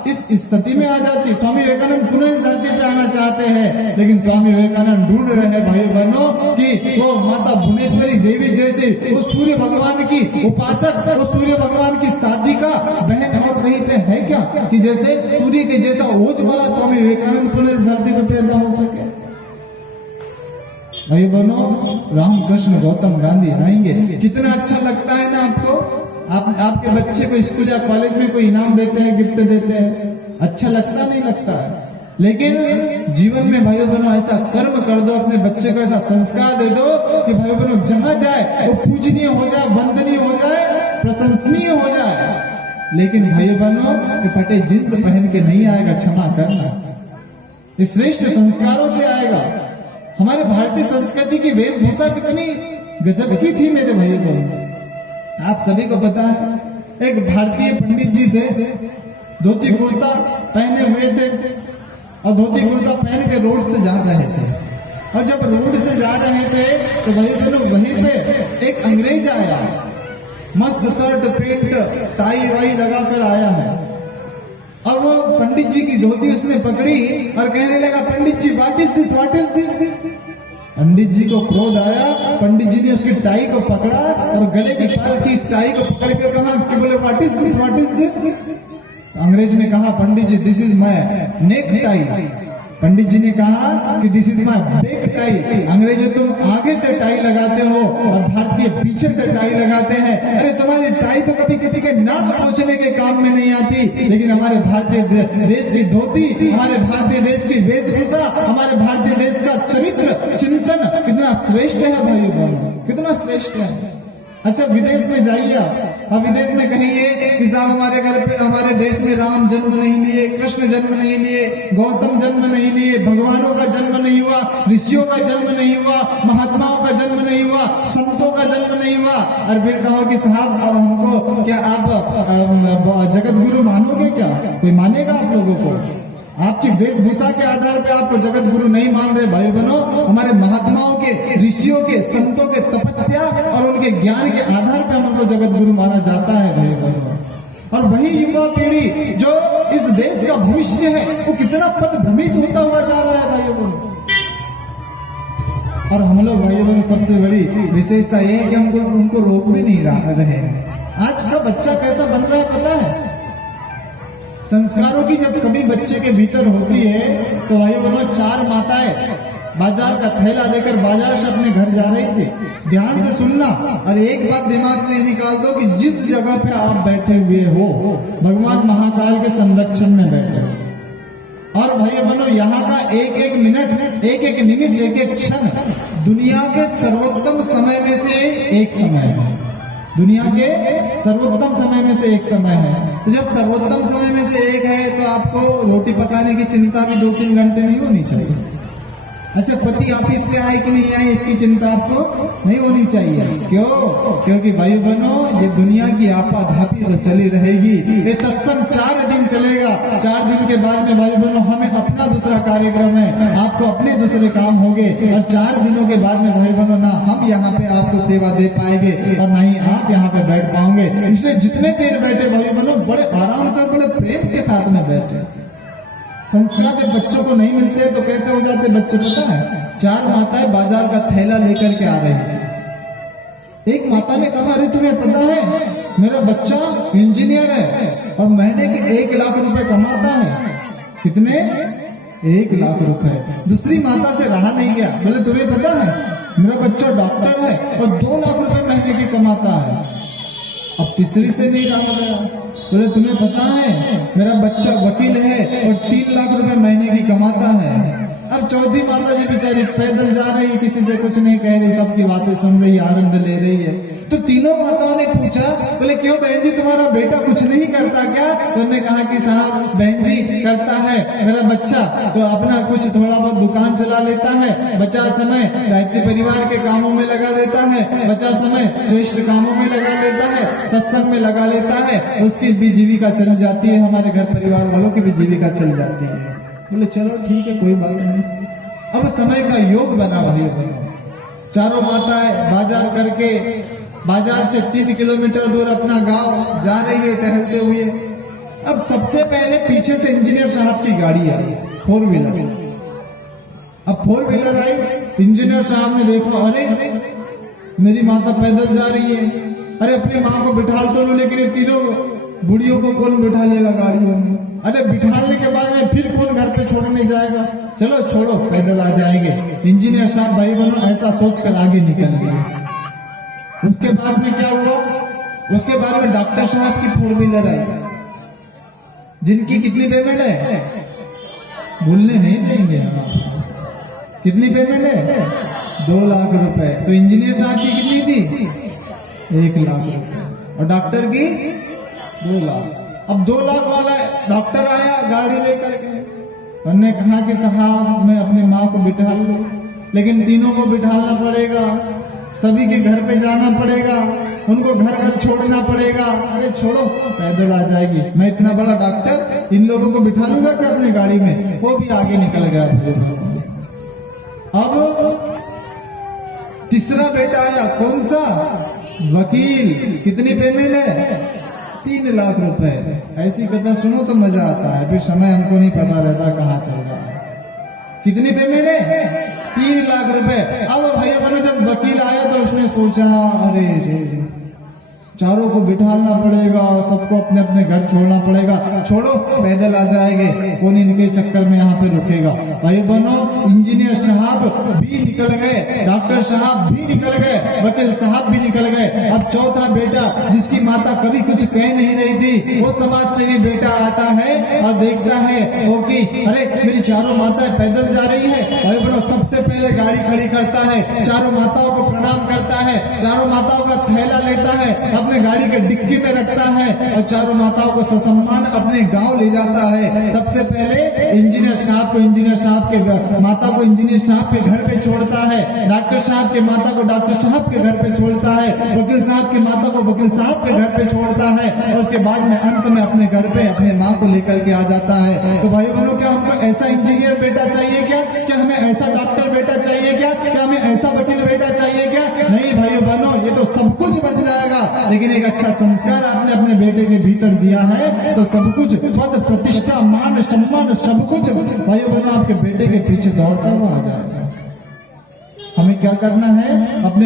इस स्थिति में आ जाती, स्वामी विवेकानंद पुनः इस धरती पे आना चाहते हैं, लेकिन स्वामी विवेकानंद ढूंढ रहे हैं भाई बहनों कि वो माता भुवनेश्वरी देवी जैसे, वो सूर्य भगवान की उपासक, वो सूर्य भगवान की साधिका बहन और कहीं पे है क्या कि जैसे सूर्य के जैसा ओज वाला स्वामी विवेकानंद पुनः इस धरती पे पैदा हो सके? भाई बहनों, रामकृष्ण गौतम गांधी आएंगे, कितना अच्छा लगता है ना आपको? आपके बच्चे को स्कूल या कॉलेज में कोई इनाम देते हैं, गिफ्ट देते हैं, अच्छा लगता नहीं लगता है? लेकिन जीवन में भाइयों बहनों ऐसा कर्म कर दो, अपने बच्चे को ऐसा संस्कार दे दो कि भाइयों बहनों जहां जाए वो पूजनीय हो जाए, वंदनीय हो जाए, प्रशंसनीय हो जाए। लेकिन भाइयों बहनों ये फटे जींस पहन के नहीं आएगा, क्षमा करना, ये श्रेष्ठ संस्कारों से आएगा। हमारे भारतीय संस्कृति की वेशभूषा कितनी गजब की थी मेरे भाइयों बहनों। आप सभी को पता है, एक भारतीय पंडित जी थे, धोती कुर्ता पहने हुए थे और धोती कुर्ता पहन के रोड से जा रहे थे। और जब रोड से जा रहे थे तो भाई बहनों वहीं पे एक अंग्रेज आया, मस्त शर्ट पेंट टाई वाई लगाकर आया है, और वो पंडित जी की धोती उसने पकड़ी और कहने लगा, Pandit ji what is this, what is this? Pandit ji को क्रोध आया, पंडित जी ने उसकी टाई को पकड़ा और गले की पाल की टाई को पकड़ के कहा कि बोले what is this, what is this? अंग्रेज ने कहा, Pandit ji this is my neck tie. Pandit ji ने कहा कि this is my back tie. अंग्रेजों तुम आगे से टाई लगाते हो और भारतीय भारतीय पीछे से टाई लगाते हैं। अरे तुम्हारी टाई तो कभी किसी के नाक पहुंचने के काम में नहीं आती, लेकिन हमारे भारतीय देश की धोती, हमारे भारतीय देश की वेशभूषा, हमारे भारतीय देश का चरित्र चिंतन कितना श्रेष्ठ है भाई बहनों, कितना श्रेष्ठ है। अच्छा विदेश में जाइए अब विदेश में कहिए कि साहब हमारे घर पे, हमारे देश में राम जन्म नहीं लिए, कृष्ण जन्म नहीं लिए, गौतम जन्म नहीं लिए, भगवानों का जन्म नहीं हुआ, ऋषियों का जन्म नहीं हुआ, महात्माओं का जन्म नहीं हुआ, संतों का जन्म नहीं हुआ। और फिर कहो कि साहब अब हमको क्या आप जगत गुरु मानोगे क्या? कोई मानेगा आप लोगों को? आपकी वेशभूषा के आधार पे आपको जगत गुरु नहीं मान रहे भाई बहनों। हमारे महात्माओं के, ऋषियों के, संतों के तपस्या और उनके ज्ञान के आधार पे हमको जगत गुरु माना जाता है भाई बहनों। और वही युवा पीढ़ी जो इस देश का भविष्य है, वो कितना पदभ्रमित होता हुआ जा रहा है भाई बहनों। और हम लोग भाई बहनों सबसे बड़ी विशेषता ये है कि हमको उनको रोक भी नहीं रहे। आज का बच्चा कैसा बन रहा है पता है? संस्कारों की जब कमी बच्चे के भीतर होती है तो भाई बहनों, चार माताएं बाजार का थैला लेकर बाजार से अपने घर जा रही थी। ध्यान से सुनना और एक बात दिमाग से निकाल दो कि जिस जगह पे आप बैठे हुए हो, भगवान महाकाल के संरक्षण में बैठे हो। और भाई बहनों, यहाँ का एक एक मिनट, एक एक निमिष, एक एक क्षण दुनिया के सर्वोत्तम समय में से एक समय है। दुनिया के सर्वोत्तम समय में से एक समय है। तो जब सर्वोत्तम समय में से एक है तो आपको रोटी पकाने की चिंता भी 2-3 घंटे नहीं होनी चाहिए। अच्छा पति ऑफिस से आए कि नहीं आए इसकी चिंता आपको नहीं होनी चाहिए। क्यों? क्योंकि भाई बहनों, ये दुनिया की आपाधापी तो चली रहेगी। ये सत्संग 4 दिन चलेगा। 4 दिन के बाद में भाई बहनों हमें अपना दूसरा कार्यक्रम है, आपको अपने दूसरे काम होंगे। और 4 दिनों के बाद में भाई बहनों ना हम यहाँ पे आपको सेवा दे पाएंगे और ना ही आप यहाँ पे बैठ पाओगे। इसलिए जितने देर बैठे भाई बहनों, बड़े आराम से और बड़े प्रेम के साथ में बैठे। संस्कार जब बच्चों को नहीं मिलते तो कैसे हो जाते बच्चे पता है? 4 माताएं बाजार का थैला लेकर के आ रही थी। एक माता ने कहा, अरे तुम्हें पता है मेरा बच्चा इंजीनियर है और महीने के 1 लाख रुपए कमाता है। कितने? 1 लाख रुपए। दूसरी माता से रहा नहीं गया, बोले तुम्हें पता है मेरा बच्चा डॉक्टर है और 2 लाख रुपए महीने की कमाता है। अब तीसरी से नहीं रहा गया, बोले तुम्हें पता है मेरा बच्चा वकील है और 3 लाख रुपए महीने की कमाता है। अब चौथी माता जी बेचारी पैदल जा रही, किसी से कुछ नहीं कह रही, सबकी बातें सुन रही, आनंद ले रही है। तो तीनों माताओं ने पूछा, बोले क्यों बहन जी तुम्हारा बेटा कुछ नहीं करता क्या? तो उन्होंने कहा कि साहब बहन जी करता है मेरा बच्चा, तो अपना कुछ थोड़ा बहुत दुकान चला लेता है, बचा समय गायत्री परिवार के कामों में लगा देता है, बचा समय श्रेष्ठ कामों में लगा लेता है, सत्संग में लगा लेता है, उसकी भी जीविका चल जाती है, हमारे घर परिवार वालों की भी जीविका चल जाती है। बोले चलो ठीक है कोई बात नहीं। अब समय का योग बना भाई बहनों। चारों माताएं बाजार करके, बाजार से 3 किलोमीटर दूर अपना गांव जा रही है टहलते हुए। अब सबसे पहले पीछे से इंजीनियर साहब की गाड़ी आई, 4 व्हीलर। अब 4 व्हीलर आई, इंजीनियर साहब ने देखा, अरे मेरी माता पैदल जा रही है, अरे अपनी माँ को बिठा तो लो, लेकिन ये तीनों बुढ़ियों को कौन बिठा लेगा गाड़ियों में? अरे बिठाने के बाद में फिर कौन घर पे छोड़ने जाएगा? चलो छोड़ो पैदल आ जाएंगे। इंजीनियर साहब भाई बहनों ऐसा सोचकर आगे निकल गए। उसके बाद में क्या हुआ? उसके बाद में डॉक्टर साहब की 4 व्हीलर आई, जिनकी कितनी पेमेंट है भूलने नहीं देंगे हम। कितनी पेमेंट है? 2 लाख रुपए। तो इंजीनियर साहब की कितनी थी? 1 लाख रुपए। और डॉक्टर की 2 लाख। अब 2 लाख वाला डॉक्टर आया गाड़ी लेकर के, उन्होंने कहा कि साहब मैं अपनी माँ को बिठा लूं, लेकिन तीनों को बिठाना पड़ेगा, सभी के घर पे जाना पड़ेगा, उनको घर घर छोड़ना पड़ेगा। अरे छोड़ो पैदल आ जाएगी, मैं इतना बड़ा डॉक्टर इन लोगों को बिठा लूंगा क्या अपनी गाड़ी में? वो भी आगे निकल गया। अब तीसरा बेटा आया, कौन सा? वकील। कितनी पेमेंट है? 3 लाख रुपए। ऐसी कथा सुनो तो मजा आता है, फिर समय हमको नहीं पता रहता कहाँ चल रहा है। कितनी पेमेंट है? 3 लाख रुपए। अब भैया बनो जब वकील आया तो उसने सोचा, अरे रे चारों को बिठाना पड़ेगा और सबको अपने अपने घर छोड़ना पड़ेगा। छोड़ो, पैदल आ जाएंगे, कौन इनके चक्कर में यहाँ पे रुकेगा। भाई बहनों, इंजीनियर साहब भी निकल गए, डॉक्टर साहब भी निकल गए, वकील साहब भी निकल गए। अब चौथा बेटा, जिसकी माता कभी कुछ कह नहीं रही थी, वो समाज सेवी बेटा आता है और देखता है वो कि अरे मेरी चारों माताएं पैदल जा रही है। भाई बहनों, सबसे पहले गाड़ी खड़ी करता है, चारों माताओं को प्रणाम करता है, चारों माताओं का थैला लेता है, अपने गाड़ी के डिक्की में रखता है और चारों माताओं को ससम्मान अपने गांव ले जाता है। सबसे पहले इंजीनियर साहब को इंजीनियर साहब के माता को इंजीनियर साहब के घर पे छोड़ता है, डॉक्टर साहब के माता को डॉक्टर साहब के घर पे छोड़ता है, वकील साहब की माता को वकील साहब के घर पे छोड़ता है और उसके बाद में अंत में अपने घर पे अपने माँ को लेकर के आ जाता है। तो भाई बहनों, क्या हमको ऐसा इंजीनियर बेटा चाहिए क्या? क्या हमें ऐसा डॉक्टर बेटा चाहिए क्या? क्या हमें ऐसा वकील बेटा चाहिए क्या? नहीं भाइयों बहनों, ये तो सब कुछ बन जाएगा, लेकिन एक अच्छा संस्कार आपने अपने बेटे के भीतर दिया है तो सब कुछ, पद प्रतिष्ठा मान सम्मान सब कुछ भाइयों बहनों आपके बेटे के पीछे दौड़ता हुआ आ जाएगा। हमें क्या करना है? अपने